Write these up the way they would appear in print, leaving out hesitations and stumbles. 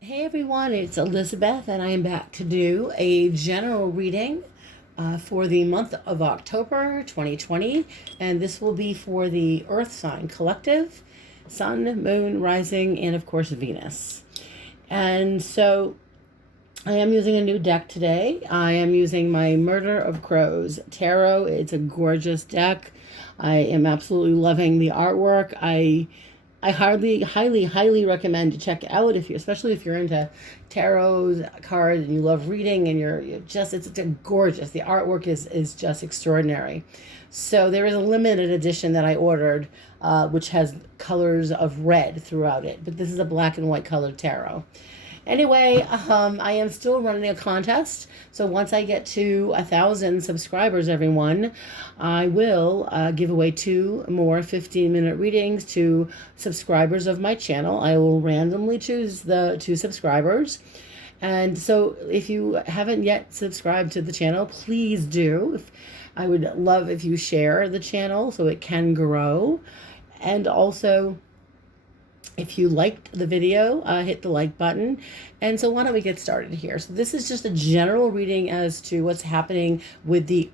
Hey everyone, it's Elizabeth, and I am back to do a general reading for the month of October 2020. And this will be for the Earth sign collective, Sun, Moon, Rising, and of course Venus. And so I am using a new deck today. I am using my Murder of Crows Tarot. It's a gorgeous deck. I am absolutely loving the artwork. I highly recommend to check it out if you, especially if you're into tarot cards and you love reading and you're just it's gorgeous. The artwork is just extraordinary. So there is a limited edition that I ordered, which has colors of red throughout it, but this is a black and white colored tarot. Anyway, I am still running a contest. So once I get to 1,000 subscribers, everyone, I will give away 2 more 15-minute readings to subscribers of my channel. I will randomly choose the 2 subscribers. And so if you haven't yet subscribed to the channel, please do. I would love if you share the channel so it can grow. And also, if you liked the video, hit the like button. And so why don't we get started here? So this is just a general reading as to what's happening with the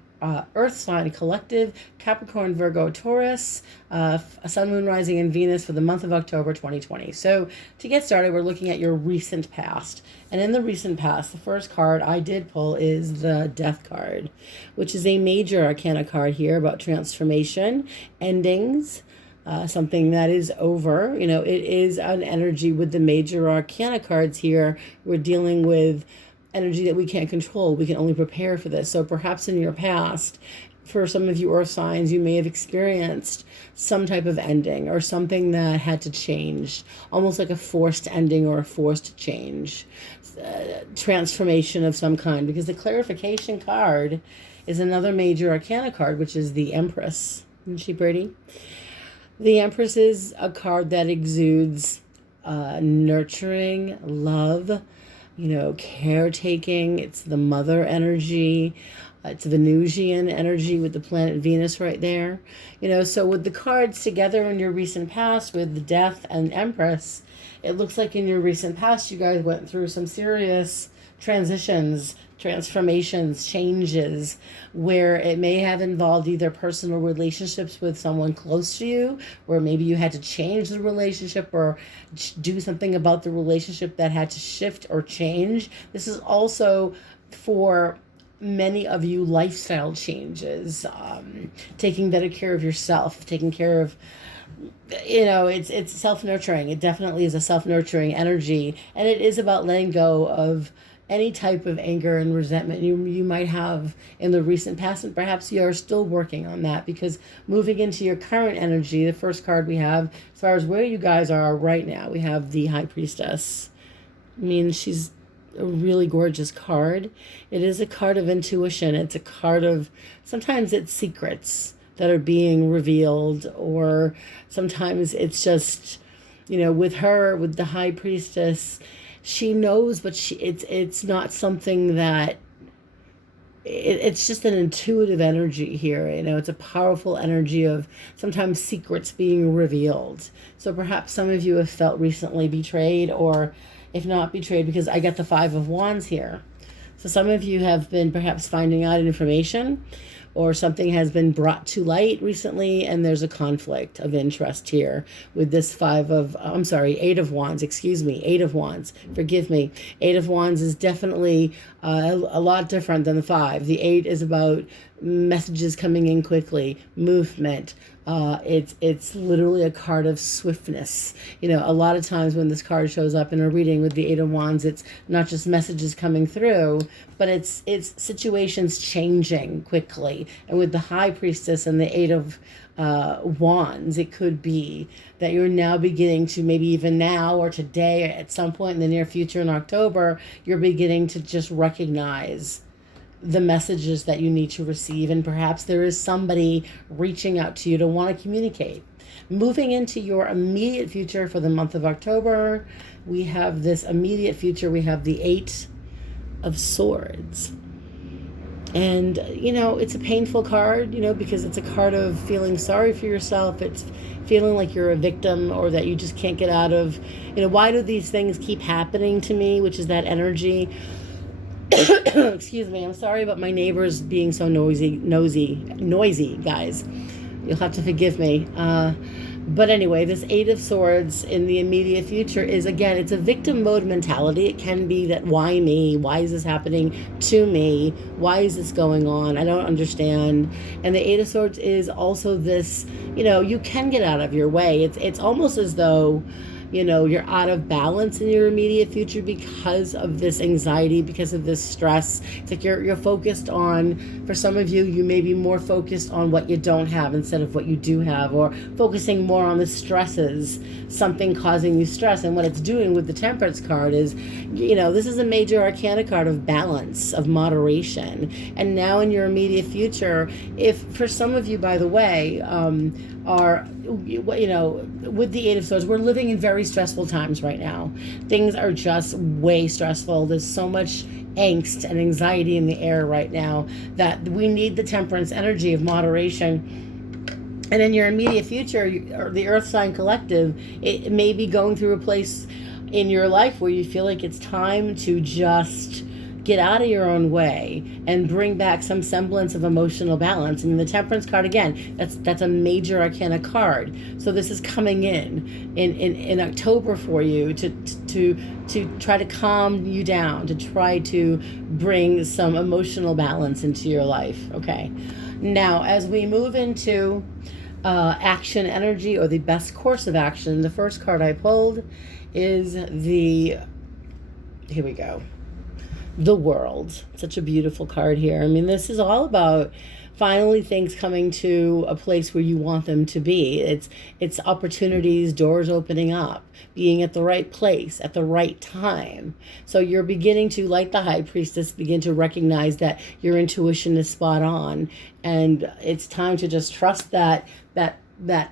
Earth sign collective, Capricorn, Virgo, Taurus, Sun, Moon, Rising, and Venus for the month of October 2020. So to get started, we're looking at your recent past. And in the recent past, the first card I did pull is the Death card, which is a major arcana card here about transformation, endings, something that is over. You know, it is an energy with the major arcana cards here. We're dealing with energy that we can't control. We can only prepare for this. So perhaps in your past, for some of you earth signs, you may have experienced some type of ending or something that had to change, almost like a forced ending or a forced change, transformation of some kind, because the clarification card is another major arcana card, which is the Empress. Isn't she pretty? The Empress is a card that exudes nurturing, love, caretaking. It's the mother energy. It's Venusian energy with the planet Venus right there. So with the cards together in your recent past with the Death and Empress, it looks like in your recent past you guys went through some serious transitions, transformations, changes, where it may have involved either personal relationships with someone close to you, or maybe you had to change the relationship or do something about the relationship that had to shift or change. This is also for many of you lifestyle changes, taking better care of yourself, taking care of it's self-nurturing. It definitely is a self-nurturing energy, and it is about letting go of any type of anger and resentment you might have in the recent past, and perhaps you are still working on that, because moving into your current energy, the first card we have as far as where you guys are right now, we have the High Priestess. I mean, she's a really gorgeous card. It is a card of intuition. It's a card of, sometimes it's secrets that are being revealed, or sometimes it's just, with her, with the High Priestess, she knows, but it's not something that it's just an intuitive energy here. It's a powerful energy of sometimes secrets being revealed. So perhaps some of you have felt recently betrayed, or if not betrayed, because I got the Five of Wands here. So some of you have been perhaps finding out information, or something has been brought to light recently, and there's a conflict of interest here with this Eight of Wands, Eight of Wands, forgive me. Eight of Wands is definitely a lot different than the 5. The 8 is about messages coming in quickly, movement. It's literally a card of swiftness. A lot of times when this card shows up in a reading with the Eight of Wands, it's not just messages coming through, but it's situations changing quickly. And with the High Priestess and the Eight of Wands, it could be that you're now beginning to, maybe even now or today, or at some point in the near future in October, you're beginning to just recognize the messages that you need to receive, and perhaps there is somebody reaching out to you to want to communicate. Moving into your immediate future for the month of October, we have this immediate future. We have the Eight of Swords. And, it's a painful card, because it's a card of feeling sorry for yourself. It's feeling like you're a victim, or that you just can't get out of, why do these things keep happening to me, which is that energy. Excuse me, I'm sorry about my neighbors being so noisy, guys. You'll have to forgive me. But anyway, this Eight of Swords in the immediate future is, again, it's a victim mode mentality. It can be that, why me? Why is this happening to me? Why is this going on? I don't understand. And the Eight of Swords is also this, you can get out of your way. It's almost as though, you're out of balance in your immediate future because of this anxiety, because of this stress. It's like you're focused on, for some of you, you may be more focused on what you don't have instead of what you do have, or focusing more on the stresses, something causing you stress. And what it's doing with the Temperance card is, this is a major arcana card of balance, of moderation. And now in your immediate future, if for some of you, by the way, are, with the Eight of Swords, we're living in very stressful times right now. Things are just way stressful. There's so much angst and anxiety in the air right now that we need the Temperance energy of moderation. And in your immediate future, or the Earth sign collective, it may be going through a place in your life where you feel like it's time to just get out of your own way and bring back some semblance of emotional balance. And the Temperance card, again, that's a major arcana card. So this is coming in October for you to try to calm you down, to try to bring some emotional balance into your life. Okay. Now, as we move into action energy, or the best course of action, the first card I pulled is here we go. The World. Such a beautiful card here. I mean, this is all about finally things coming to a place where you want them to be. It's opportunities, doors opening up, being at the right place at the right time. So you're beginning to, like the High Priestess, begin to recognize that your intuition is spot on, and it's time to just trust that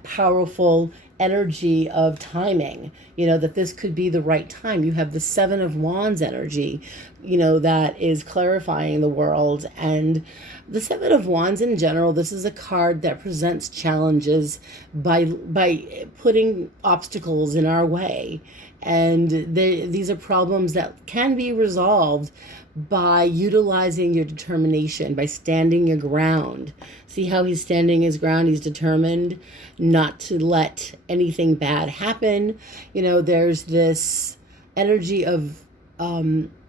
powerful energy of timing, that this could be the right time. You have the Seven of Wands energy, that is clarifying the world. And the Seven of Wands in general, this is a card that presents challenges by putting obstacles in our way. And these are problems that can be resolved by utilizing your determination, by standing your ground. See how he's standing his ground? He's determined not to let anything bad happen. There's this energy of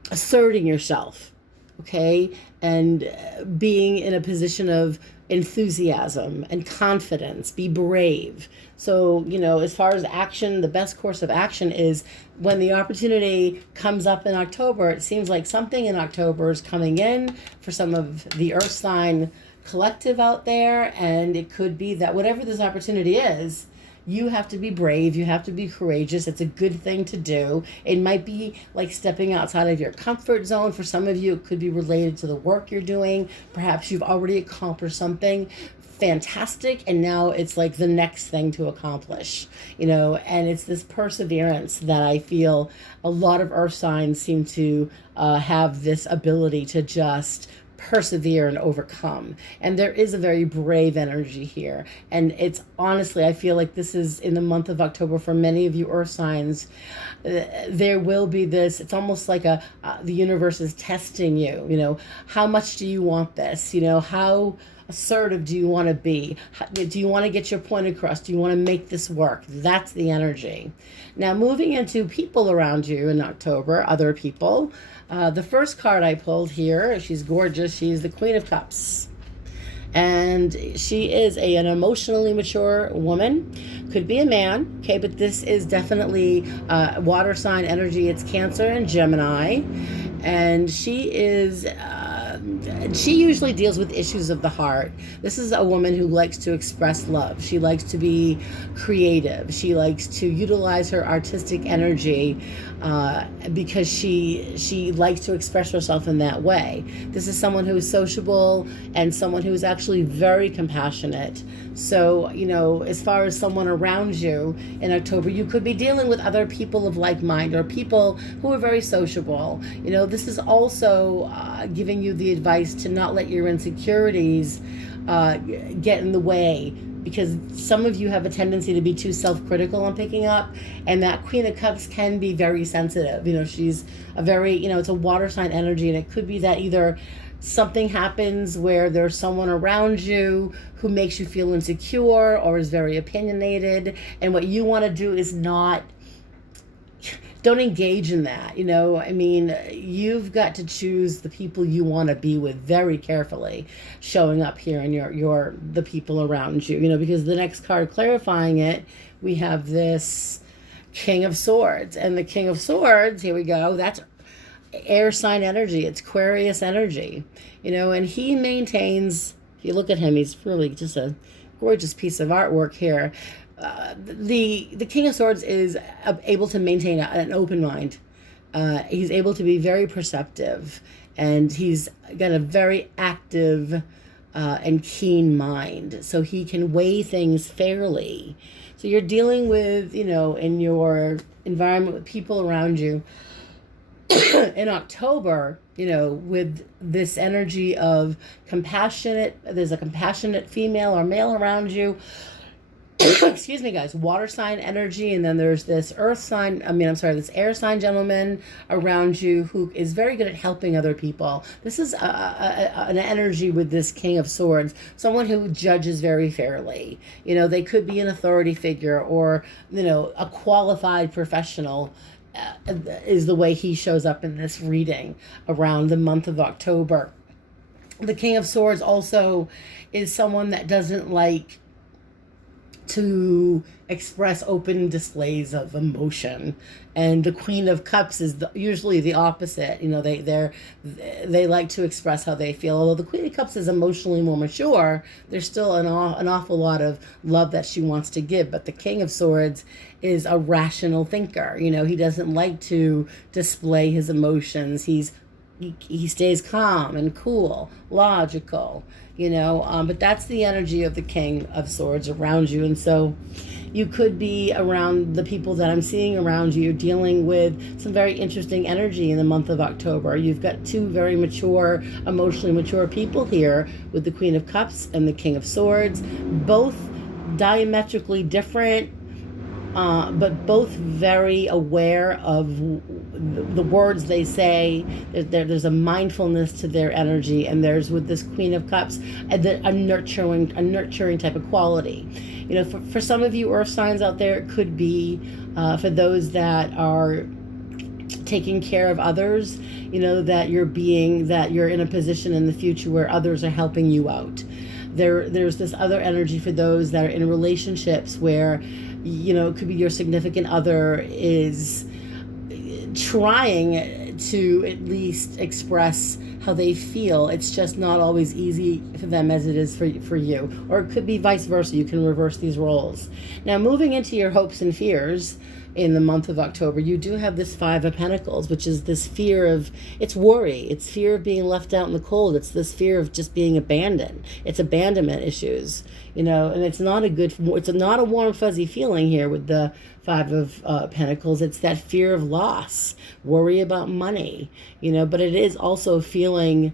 asserting yourself, okay? And being in a position of enthusiasm and confidence. Be brave. So, as far as action, the best course of action is when the opportunity comes up in October. It seems like something in October is coming in for some of the Earth sign collective out there. And it could be that whatever this opportunity is, you have to be brave. You have to be courageous. It's a good thing to do. It might be like stepping outside of your comfort zone. For some of you, it could be related to the work you're doing. Perhaps you've already accomplished something fantastic, and now it's like the next thing to accomplish, and it's this perseverance that I feel a lot of Earth signs seem to have this ability to just persevere and overcome. And there is a very brave energy here. And it's honestly, I feel like this is in the month of October for many of you Earth signs. There will be this, it's almost like the universe is testing you. How much do you want this? How assertive do you want to be? Do you want to get your point across? Do you want to make this work? That's the energy. Now, moving into people around you in October, other people. The first card I pulled here, she's gorgeous. She's the Queen of Cups. And she is an emotionally mature woman. Could be a man, okay, but this is definitely water sign energy. It's Cancer and Gemini. And she is... she usually deals with issues of the heart. This is a woman who likes to express love. She likes to be creative. She likes to utilize her artistic energy because she likes to express herself in that way. This is someone who is sociable and someone who is actually very compassionate. So, as far as someone around you in October, you could be dealing with other people of like mind or people who are very sociable. This is also giving you the the advice to not let your insecurities get in the way, because some of you have a tendency to be too self-critical. I'm picking up, and that Queen of Cups can be very sensitive. She's a very, it's a water sign energy, and it could be that either something happens where there's someone around you who makes you feel insecure or is very opinionated, and what you want to do is don't engage in that. You've got to choose the people you want to be with very carefully, showing up here in the people around you, because the next card clarifying it, we have this King of Swords, and the King of Swords, here we go, that's air sign energy. It's Aquarius energy, and he maintains, if you look at him, he's really just a gorgeous piece of artwork here. The King of Swords is able to maintain an open mind. He's able to be very perceptive, and he's got a very active and keen mind, so he can weigh things fairly. So you're dealing with, in your environment, with people around you in October, with this energy of there's a compassionate female or male around you. Excuse me, guys, water sign energy, and then there's this this air sign gentleman around you who is very good at helping other people. This is an energy with this King of Swords, someone who judges very fairly. They could be an authority figure or, a qualified professional, is the way he shows up in this reading around the month of October. The King of Swords also is someone that doesn't like to express open displays of emotion, and the Queen of Cups is usually the opposite. They like to express how they feel. Although the Queen of Cups is emotionally more mature, there's still an awful lot of love that she wants to give. But the King of Swords is a rational thinker. He doesn't like to display his emotions. He stays calm and cool, logical, but that's the energy of the King of Swords around you. And so you could be around the people that I'm seeing around you. You're dealing with some very interesting energy in the month of October. You've got two very mature, emotionally mature people here with the Queen of Cups and the King of Swords, both diametrically different, but both very aware of the words they say. There's a mindfulness to their energy, and there's, with this Queen of Cups, a nurturing type of quality. For some of you earth signs out there, it could be for those that are taking care of others, that you're in a position in the future where others are helping you out. There's this other energy for those that are in relationships where, it could be your significant other is trying to at least express how they feel. It's just not always easy for them as it is for you. Or it could be vice versa. You can reverse these roles. Now, moving into your hopes and fears in the month of October, you do have this Five of Pentacles, which is this fear of, it's worry, it's fear of being left out in the cold, it's this fear of just being abandoned, it's abandonment issues, and it's not a warm fuzzy feeling here with the Five of Pentacles. It's that fear of loss, worry about money, but it is also feeling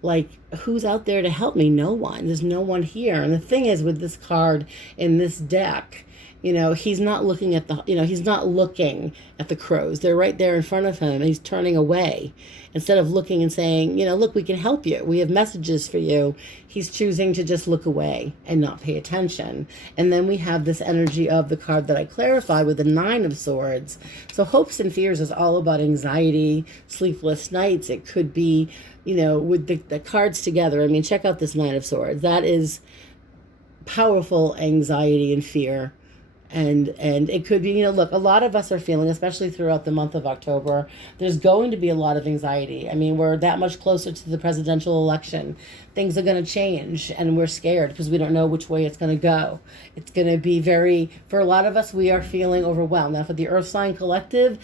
like, who's out there to help me? No one. There's no one here. And the thing is, with this card in this deck, he's not looking at he's not looking at the crows. They're right there in front of him, and he's turning away. Instead of looking and saying, look, we can help you, we have messages for you, he's choosing to just look away and not pay attention. And then we have this energy of the card that I clarified with the Nine of Swords. So hopes and fears is all about anxiety, sleepless nights. It could be, with the cards together. Check out this Nine of Swords. That is powerful anxiety and fear. And it could be, look, a lot of us are feeling, especially throughout the month of October, there's going to be a lot of anxiety. We're that much closer to the presidential election. Things are going to change, and we're scared because we don't know which way it's going to go. It's going to be for a lot of us, we are feeling overwhelmed. Now, for the Earth Sign Collective,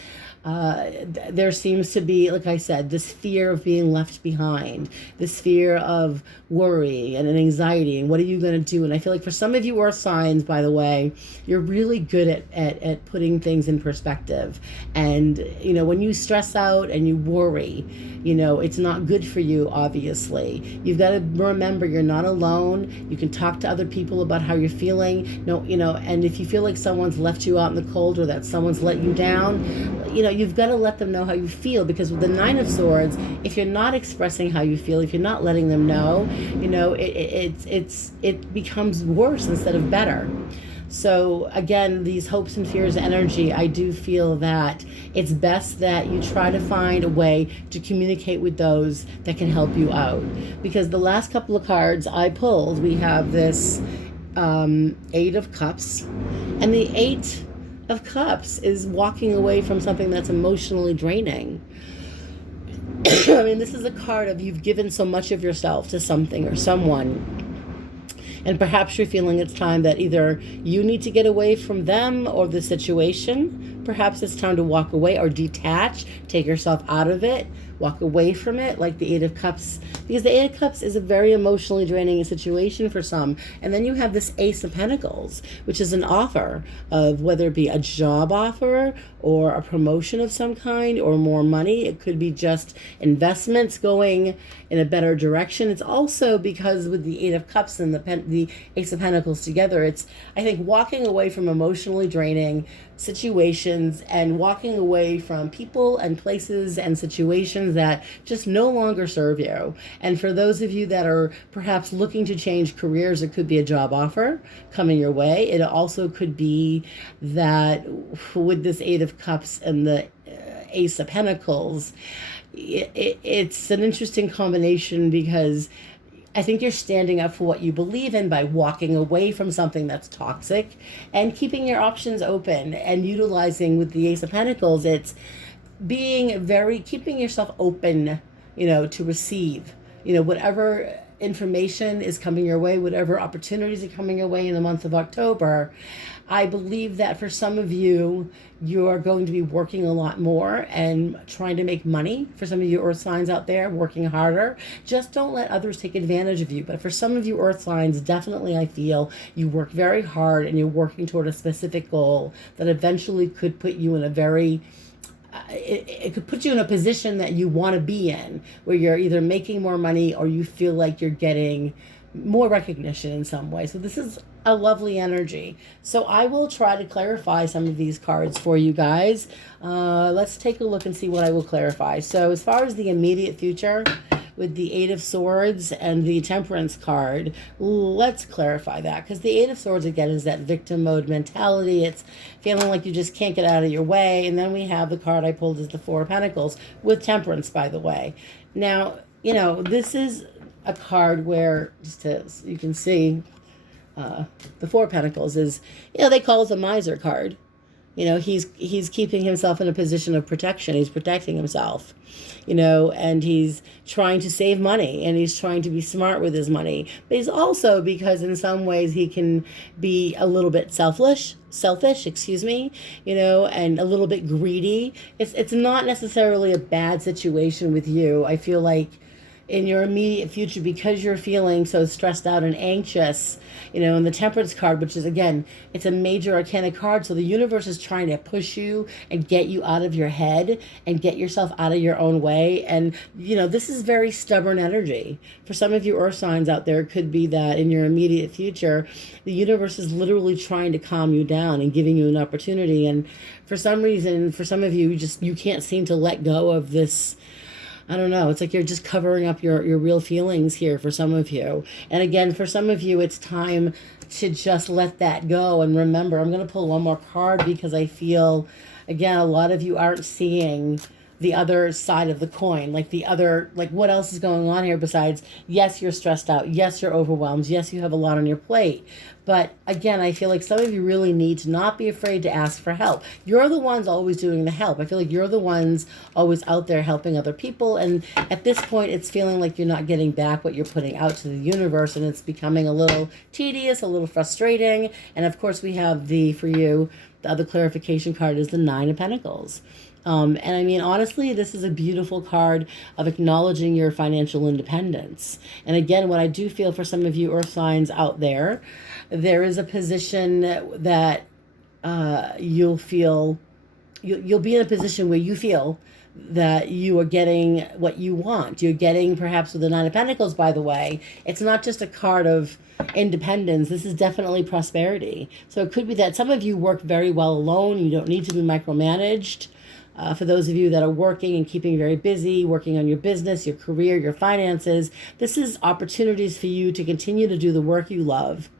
There seems to be, like I said, this fear of being left behind, this fear of worry and an anxiety, and what are you going to do? And I feel like for some of you earth signs, by the way, you're really good at putting things in perspective. And, when you stress out and you worry, it's not good for you, obviously. You've got to remember you're not alone. You can talk to other people about how you're feeling. No, and if you feel like someone's left you out in the cold or that someone's let you down, you've got to let them know how you feel, because with the Nine of Swords, if you're not expressing how you feel, if you're not letting them know, it becomes worse instead of better. So again, these hopes and fears energy, I do feel that it's best that you try to find a way to communicate with those that can help you out. Because the last couple of cards I pulled, we have this Eight of Cups, and the Eight of Cups is walking away from something that's emotionally draining. I mean, this is a card of you've given so much of yourself to something or someone, and perhaps you're feeling it's time that either you need to get away from them or the situation. Perhaps it's time to walk away or detach, take yourself out of it, walk away from it, like the Eight of Cups, because the Eight of Cups is a very emotionally draining situation for some. And then you have this Ace of Pentacles, which is an offer of whether it be a job offer or a promotion of some kind or more money. It could be just investments going in a better direction. It's also because with the Eight of Cups and the Ace of Pentacles together, it's, I think, walking away from emotionally draining situations and walking away from people and places and situations that just no longer serve you. And for those of you that are perhaps looking to change careers, it could be a job offer coming your way. It also could be that with this Eight of Cups and the Ace of Pentacles, it's an interesting combination, because I think you're standing up for what you believe in by walking away from something that's toxic and keeping your options open and utilizing with the Ace of Pentacles. It's keeping yourself open, to receive, whatever information is coming your way, whatever opportunities are coming your way in the month of October. I believe that for some of you, you are going to be working a lot more and trying to make money. For some of you earth signs out there, working harder. Just don't let others take advantage of you. But for some of you earth signs, definitely I feel you work very hard and you're working toward a specific goal that eventually could put you in a very it could put you in a position that you want to be in, where you're either making more money or you feel like you're getting more recognition in some way. So this is a lovely energy. So I will try to clarify some of these cards for you guys. Let's take a look and see what I will clarify. So as far as the immediate future, with the Eight of Swords and the Temperance card, let's clarify that, because the Eight of Swords again is that victim mode mentality. It's feeling like you just can't get out of your way. And then we have the card I pulled is the Four of Pentacles with Temperance, by the way. Now, this is a card where, so you can see, the Four of Pentacles is, they call it a miser card. He's keeping himself in a position of protection. He's protecting himself, and he's trying to save money, and he's trying to be smart with his money. But he's also, because in some ways he can be a little bit selfish, and a little bit greedy. It's not necessarily a bad situation with you. I feel like in your immediate future, because you're feeling so stressed out and anxious, and the Temperance card, which is, again, it's a major arcana card. So the universe is trying to push you and get you out of your head and get yourself out of your own way. And, this is very stubborn energy. For some of you earth signs out there, it could be that in your immediate future, the universe is literally trying to calm you down and giving you an opportunity. And for some reason, for some of you, you can't seem to let go of this. I don't know. It's like you're just covering up your real feelings here for some of you. And again, for some of you, it's time to just let that go. And remember, I'm going to pull one more card, because I feel, again, a lot of you aren't seeing the other side of the coin, like what else is going on here besides, yes, you're stressed out. Yes, you're overwhelmed. Yes, you have a lot on your plate. But again, I feel like some of you really need to not be afraid to ask for help. You're the ones always doing the help. I feel like you're the ones always out there helping other people. And at this point, it's feeling like you're not getting back what you're putting out to the universe. And it's becoming a little tedious, a little frustrating. And of course, we have for you, the other clarification card is the Nine of Pentacles. And I mean, honestly, this is a beautiful card of acknowledging your financial independence. And again, what I do feel for some of you earth signs out there, there is a position that you'll feel, you'll be in a position where you feel that you are getting what you want. You're getting, perhaps with the Nine of Pentacles, by the way, it's not just a card of independence. This is definitely prosperity. So it could be that some of you work very well alone. You don't need to be micromanaged. For those of you that are working and keeping very busy, working on your business, your career, your finances, this is opportunities for you to continue to do the work you love.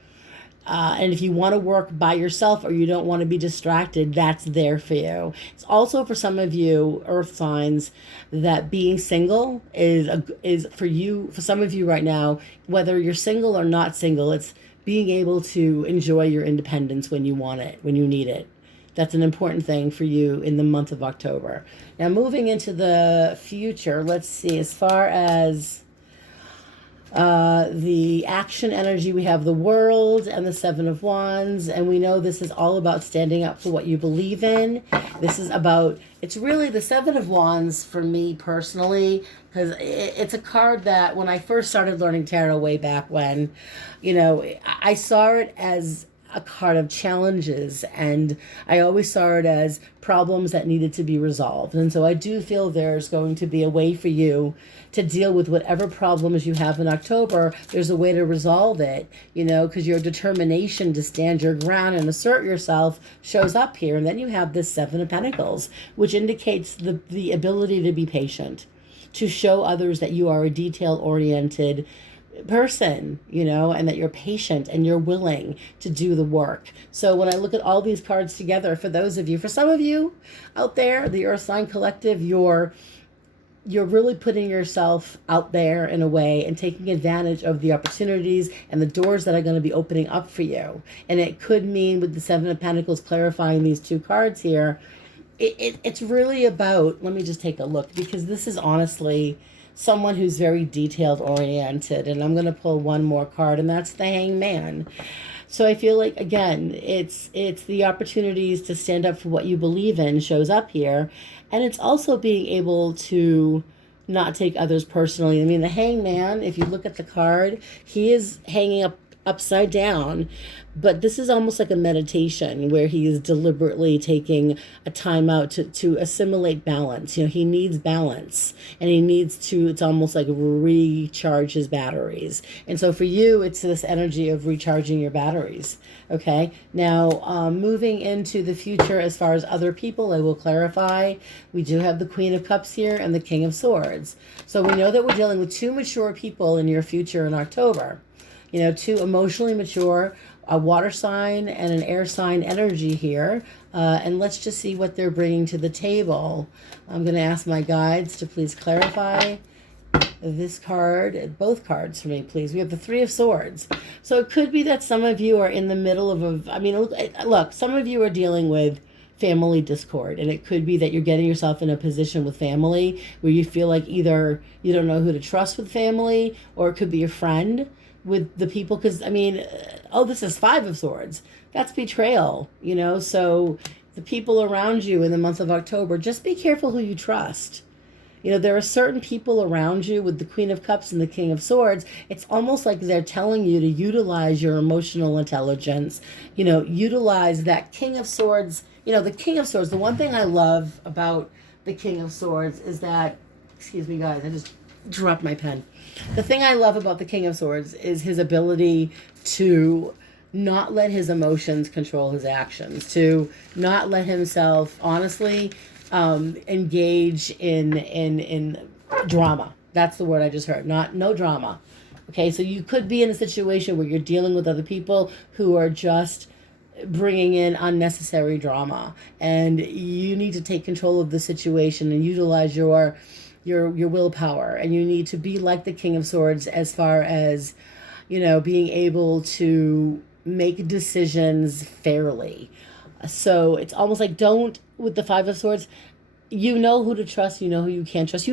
And if you want to work by yourself or you don't want to be distracted, that's there for you. It's also for some of you earth signs that being single is for you, for some of you right now, whether you're single or not single, it's being able to enjoy your independence when you want it, when you need it. That's an important thing for you in the month of October. Now, moving into the future, let's see, as far as the action energy, we have the World and the Seven of Wands, and we know this is all about standing up for what you believe in. This is about, it's really the Seven of Wands for me personally, because it's a card that when I first started learning tarot way back when, I saw it as a card of challenges, and I always saw it as problems that needed to be resolved. And so I do feel there's going to be a way for you to deal with whatever problems you have in October. There's a way to resolve it, because your determination to stand your ground and assert yourself shows up here. And then you have this Seven of Pentacles, which indicates the ability to be patient, to show others that you are a detail-oriented person, and that you're patient and you're willing to do the work. So when I look at all these cards together, for some of you out there, the Earth Sign Collective, you're really putting yourself out there in a way and taking advantage of the opportunities and the doors that are going to be opening up for you. And it could mean, with the Seven of Pentacles clarifying these two cards here, it's really about, let me just take a look, because this is honestly someone who's very detailed oriented. And I'm going to pull one more card, and that's the Hangman. So I feel like, again, it's the opportunities to stand up for what you believe in shows up here. And it's also being able to not take others personally. I mean, the Hangman, if you look at the card, he is hanging upside down, but this is almost like a meditation where he is deliberately taking a time out to assimilate balance. He needs balance, and he needs to, it's almost like recharge his batteries. And so for you, it's this energy of recharging your batteries. Okay. Now, moving into the future, as far as other people, I will clarify, we do have the Queen of Cups here and the King of Swords. So we know that we're dealing with two mature people in your future in October. Two emotionally mature, a water sign and an air sign energy here. And let's just see what they're bringing to the table. I'm going to ask my guides to please clarify this card, both cards for me, please. We have the Three of Swords. So it could be that some of you are in the middle of look, some of you are dealing with family discord, and it could be that you're getting yourself in a position with family where you feel like either you don't know who to trust with family, or it could be a friend with the people, because this is Five of Swords. That's betrayal, so the people around you in the month of October, just be careful who you trust. There are certain people around you with the Queen of Cups and the King of Swords. It's almost like they're telling you to utilize your emotional intelligence, utilize that King of Swords. The King of Swords, the one thing I love about the King of Swords is that, excuse me guys, I just dropped my pen. The thing I love about the King of Swords is his ability to not let his emotions control his actions, to not let himself, honestly, engage in drama. That's the word I just heard. No drama. Okay, so you could be in a situation where you're dealing with other people who are just bringing in unnecessary drama, and you need to take control of the situation and utilize your willpower, and you need to be like the King of Swords as far as, being able to make decisions fairly. So it's almost like, with the Five of Swords, who to trust, who you can't trust,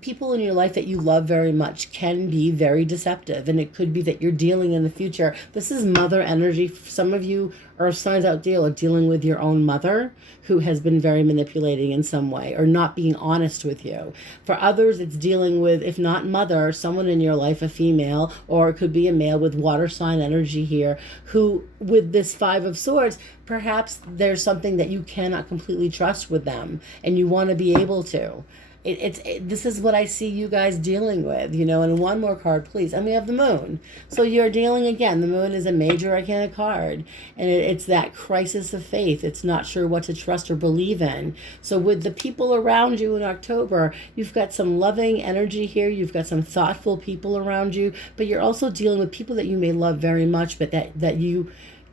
people in your life that you love very much can be very deceptive, and it could be that you're dealing in the future. This is mother energy. Some of you earth signs out there are dealing with your own mother, who has been very manipulating in some way or not being honest with you. For others, it's dealing with, if not mother, someone in your life, a female, or it could be a male with water sign energy here, who, with this Five of Swords, perhaps there's something that you cannot completely trust with them, and you want to be able to. This is what I see you guys dealing with, and one more card, please. And we have the moon. So you're dealing again. The moon is a major arcana card, and it's that crisis of faith. It's not sure what to trust or believe in. So with the people around you in October, you've got some loving energy here. You've got some thoughtful people around you, but you're also dealing with people that you may love very much, but that you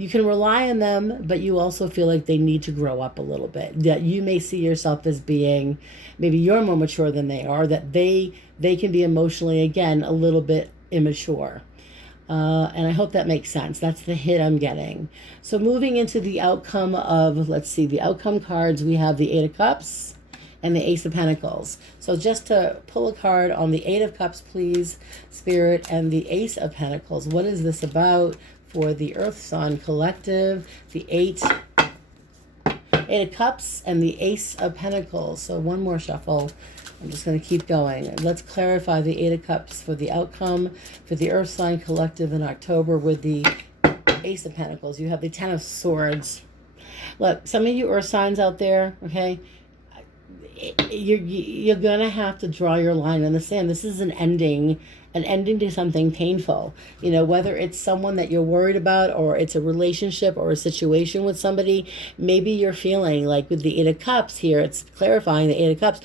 can rely on them, but you also feel like they need to grow up a little bit. That you may see yourself as being, maybe you're more mature than they are, that they can be emotionally, again, a little bit immature. And I hope that makes sense. That's the hit I'm getting. So moving into the outcome of, let's see, the outcome cards, we have the Eight of Cups and the Ace of Pentacles. So just to pull a card on the Eight of Cups, please, Spirit, and the Ace of Pentacles. What is this about? For the Earth Sign Collective, the Eight of Cups and the Ace of Pentacles. So one more shuffle. I'm just going to keep going. Let's clarify the Eight of Cups for the outcome for the Earth Sign Collective in October with the Ace of Pentacles. You have the Ten of Swords. Look, some of you Earth signs out there, okay, you're going to have to draw your line in the sand. This is an ending to something painful, whether it's someone that you're worried about, or it's a relationship or a situation with somebody. Maybe you're feeling like with the Eight of Cups here, it's clarifying the Eight of Cups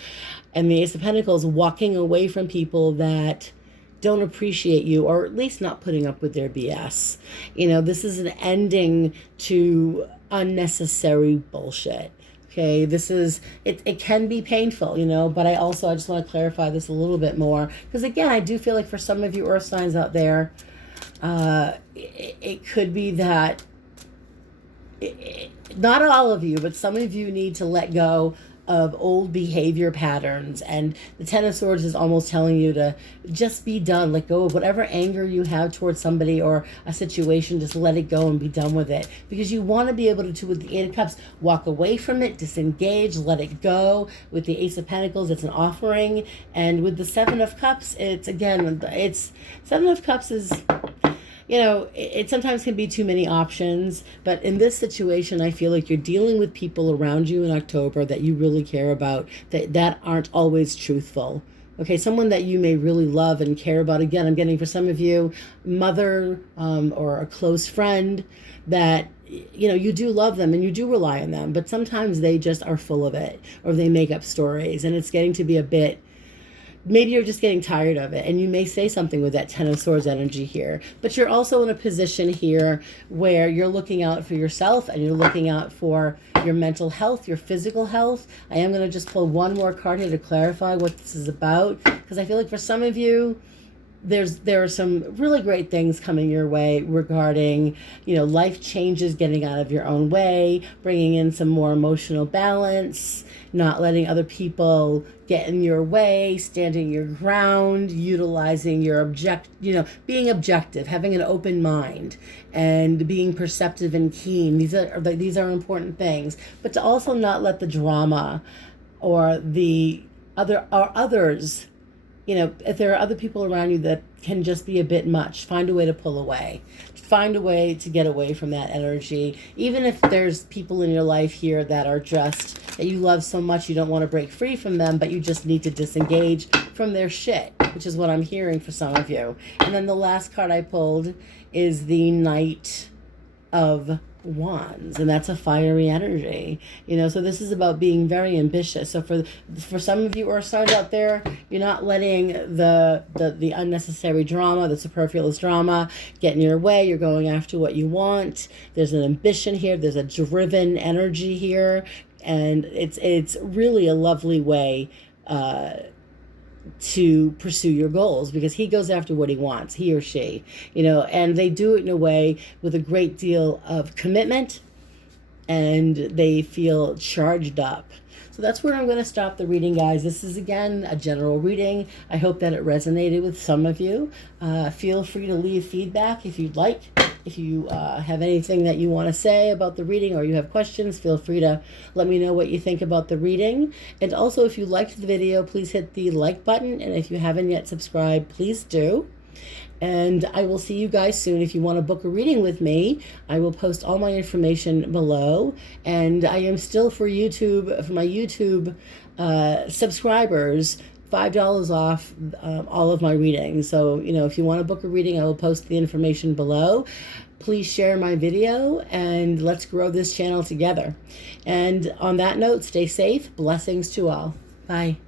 and the Ace of Pentacles, walking away from people that don't appreciate you, or at least not putting up with their BS. This is an ending to unnecessary bullshit. Okay, this is, it can be painful, but I just want to clarify this a little bit more. Because again, I do feel like for some of you Earth signs out there, it could be that, not all of you, but some of you need to let go of old behavior patterns. And the Ten of Swords is almost telling you to just be done. Let go of whatever anger you have towards somebody or a situation. Just let it go and be done with it. Because you want to be able to, with the Eight of Cups, walk away from it, disengage, let it go. With the Ace of Pentacles, it's an offering. And with the Seven of Cups, Seven of Cups is, it sometimes can be too many options, but in this situation, I feel like you're dealing with people around you in October that you really care about, that aren't always truthful. Okay, someone that you may really love and care about. Again, I'm getting for some of you, mother or a close friend that, you do love them and you do rely on them, but sometimes they just are full of it, or they make up stories, and it's getting to be a bit, maybe you're just getting tired of it, and you may say something with that Ten of Swords energy here. But you're also in a position here where you're looking out for yourself, and you're looking out for your mental health, your physical health. I am going to just pull one more card here to clarify what this is about, because I feel like for some of you, there are some really great things coming your way regarding, life changes, getting out of your own way, bringing in some more emotional balance, not letting other people get in your way, standing your ground, utilizing your being objective, having an open mind, and being perceptive and keen. These are important things, but to also not let the drama or others, if there are other people around you that can just be a bit much, find a way to pull away. Find a way to get away from that energy. Even if there's people in your life here that are just, that you love so much, you don't want to break free from them, but you just need to disengage from their shit, which is what I'm hearing for some of you. And then the last card I pulled is the Knight of Wands, and that's a fiery energy, so this is about being very ambitious. So for some of you Earth signs out there, you're not letting the unnecessary drama, the superfluous drama get in your way. You're going after what you want. There's an ambition here, there's a driven energy here, and it's really a lovely way to pursue your goals, because he goes after what he wants, he or she, and they do it in a way with a great deal of commitment, and they feel charged up. So that's where I'm going to stop the reading, guys. This is, again, a general reading. I hope that it resonated with some of you. Feel free to leave feedback if you'd like. If you have anything that you want to say about the reading, or you have questions, feel free to let me know what you think about the reading. And also, if you liked the video, please hit the like button. And if you haven't yet subscribed, please do. And I will see you guys soon. If you want to book a reading with me, I will post all my information below. And I am still, for YouTube, for my YouTube subscribers, $5 off all of my readings. So, if you want to book a reading, I will post the information below. Please share my video and let's grow this channel together. And on that note, stay safe. Blessings to all. Bye.